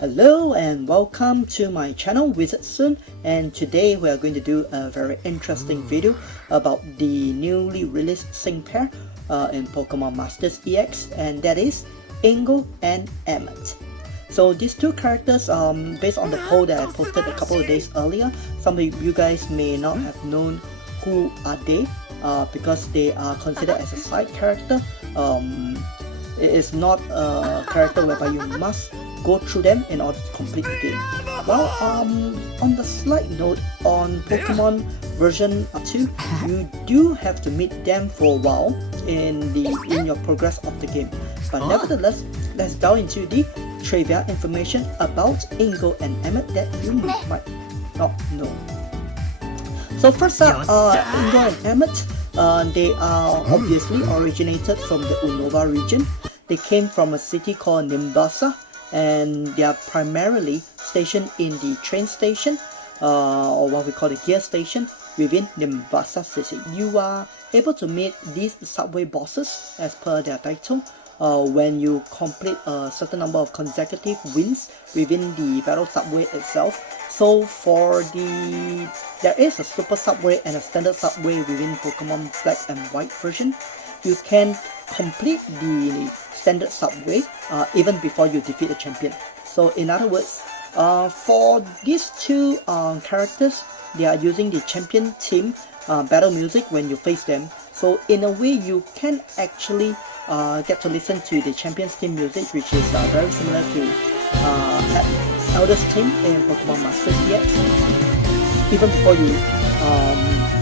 Hello and welcome to my channel Visit Soon, and today we are going to do a very interesting video about the newly released sync pair in Pokemon Masters EX, and that is Ingo and Emmet. So these two characters, based on the poll that I posted a couple of days earlier, some of you guys may not have known who are they because they are considered as a side character. It is not a character whereby you must go through them in order to complete the game. Well, on the slight note, on Pokemon version 2, you do have to meet them for a while in your progress of the game. But nevertheless, let's delve into the trivia information about Ingo and Emmet that you might not know. So first up, Ingo and Emmet, they are obviously originated from the UNOVA region. They came from a city called Nimbasa, and they are primarily stationed in the train station, or what we call the gear station, within Nimbasa city. You are able to meet these subway bosses as per their title when you complete a certain number of consecutive wins within the battle subway itself. So there is a super subway and a standard subway within Pokemon Black and White version. You can complete the standard subway even before you defeat the champion. So in other words, for these two characters, they are using the champion team battle music when you face them. So in a way, you can actually get to listen to the champion's team music, which is very similar to Elder's team in Pokemon Masters EX, even before you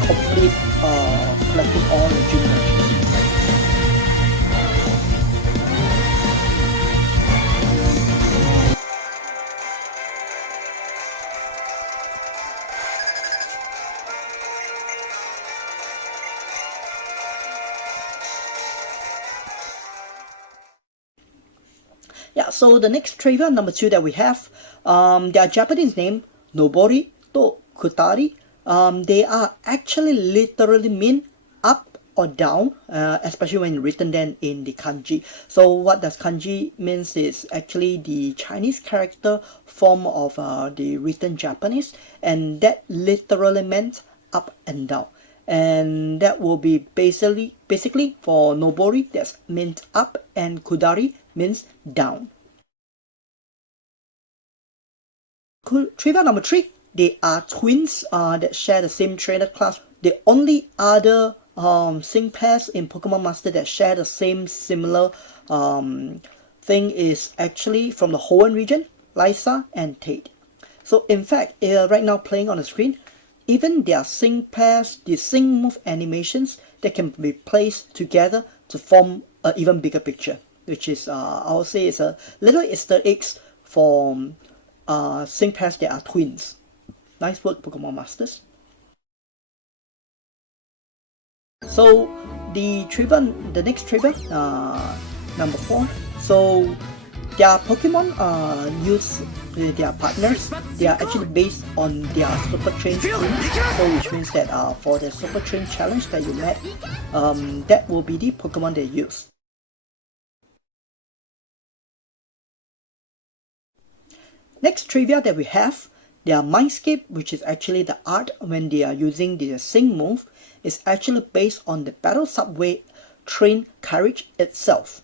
complete collecting all the gym matches. Yeah, so the next trivia, number 2 that we have, their Japanese name, Nobori to Kutari, they are actually literally mean up or down, especially when written then in the kanji. So what does kanji means is actually the Chinese character form of the written Japanese, and that literally meant up and down. And that will be basically for Nobori, that means up, and Kudari means down. Trivia number 3, they are twins that share the same trainer class. The only other sync pairs in Pokemon Master that share the same similar thing is actually from the Hoenn region, Lysa and Tate. So in fact, right now playing on the screen, even their sync pairs, the sync move animations, they can be placed together to form an even bigger picture, which is, I would say, is a little Easter eggs for sync pairs that are twins. Nice work, Pokemon Masters. So the next trivia, number 4. So their Pokemon use their partners. They are actually based on their Super Train team. So which means that for the Super Train challenge that you met, that will be the Pokemon they use. Next trivia that we have, their mindscape, which is actually the art when they are using the sync move, is actually based on the battle subway train carriage itself.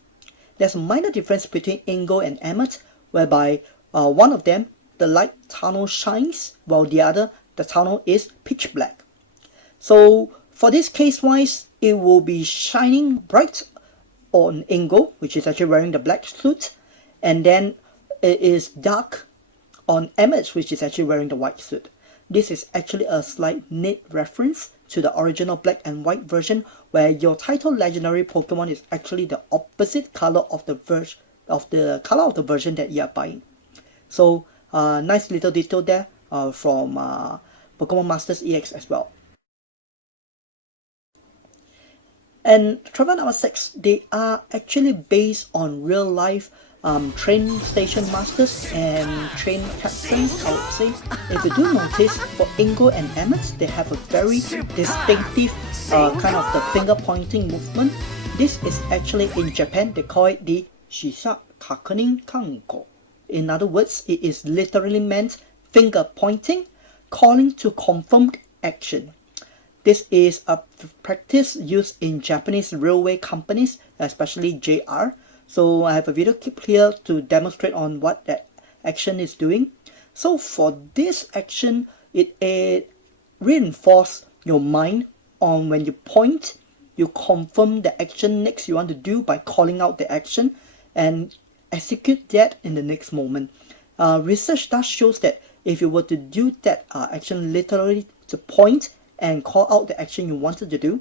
There's a minor difference between Ingo and Emmet, whereby one of them, the light tunnel shines, while the other, the tunnel is pitch black. So for this case wise, it will be shining bright on Ingo, which is actually wearing the black suit, and then it is dark on Emmet, which is actually wearing the white suit. This is actually a slight neat reference to the original black and white version, where your title legendary Pokemon is actually the opposite color of the version that you are buying. So nice little detail there from Pokemon Masters EX as well. And trivia number 6, they are actually based on real life train station masters and train captains, I would say. If you do notice, for Ingo and Emmet, they have a very distinctive kind of the finger pointing movement. This is actually in Japan, they call it the shisa kakunin Kanko. In other words, it is literally meant finger pointing, calling to confirmed action. This is a practice used in Japanese railway companies, especially JR. So I have a video clip here to demonstrate on what that action is doing. So for this action, it reinforces your mind on when you point, you confirm the action next you want to do by calling out the action and execute that in the next moment. Research thus shows that if you were to do that action literally to point and call out the action you wanted to do,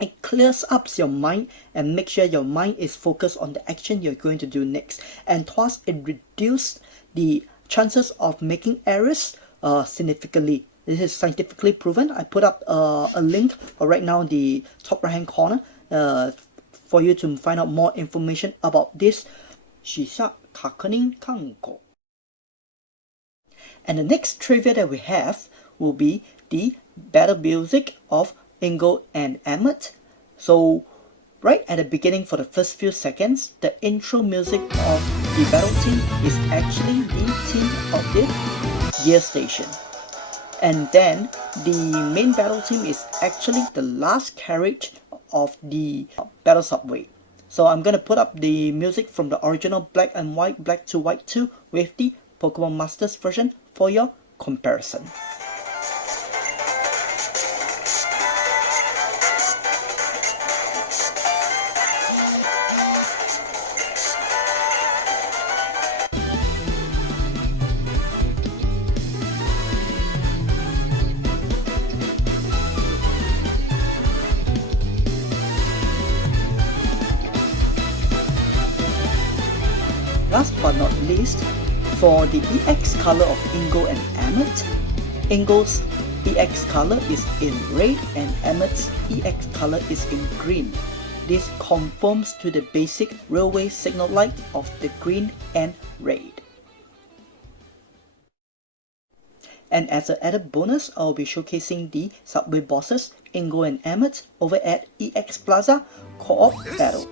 it clears up your mind and makes sure your mind is focused on the action you're going to do next, and thus it reduces the chances of making errors significantly. This is scientifically proven. I put up a link right now in the top right hand corner for you to find out more information about this shisa kakunin Kanko. And the next trivia that we have will be the battle music of Ingo and Emmet. So right at the beginning, for the first few seconds, the intro music of the battle team is actually the theme of the gear station. And then the main battle team is actually the last carriage of the battle subway. So I'm going to put up the music from the original black and white, black to white 2 with the Pokemon Masters version for your comparison. Last but not least, for the EX color of Ingo and Emmet, Ingo's EX color is in red and Emmet's EX color is in green. This conforms to the basic railway signal light of the green and red. And as an added bonus, I'll be showcasing the subway bosses Ingo and Emmet over at EX Plaza Co-op Battle.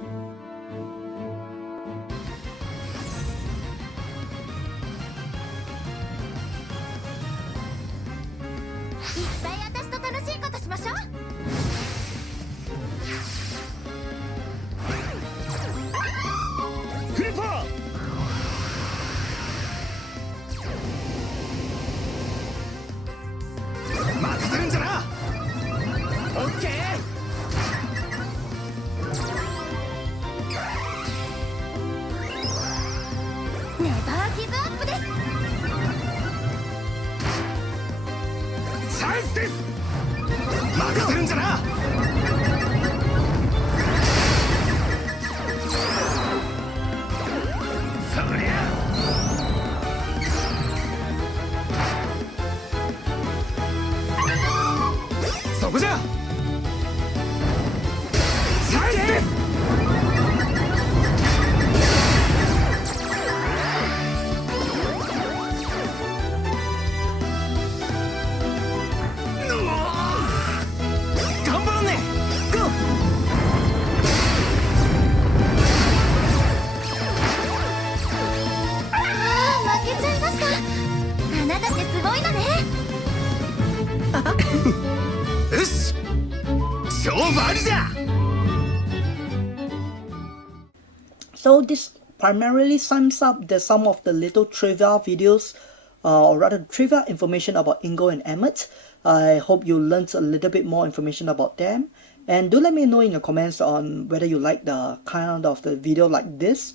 So this primarily sums up some of the little trivia videos, or rather trivia information about Ingo and Emmet. I hope you learned a little bit more information about them. And do let me know in your comments on whether you like the kind of the video like this.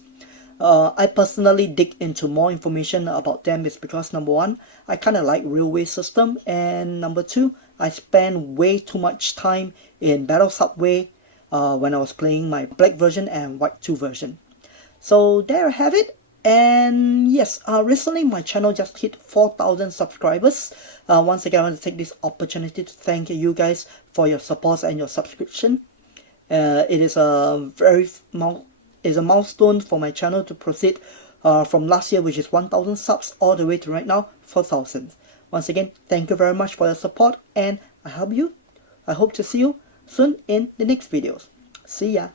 I personally dig into more information about them is because number one, I kind of like railway system, and number two, I spend way too much time in Battle Subway when I was playing my black version and white 2 version. So there I have it. And yes, recently my channel just hit 4,000 subscribers. Once again, I want to take this opportunity to thank you guys for your support and your subscription. It is a milestone for my channel to proceed from last year, which is 1,000 subs, all the way to right now 4,000. Once again, thank you very much for your support, and I hope to see you soon in the next videos. See ya.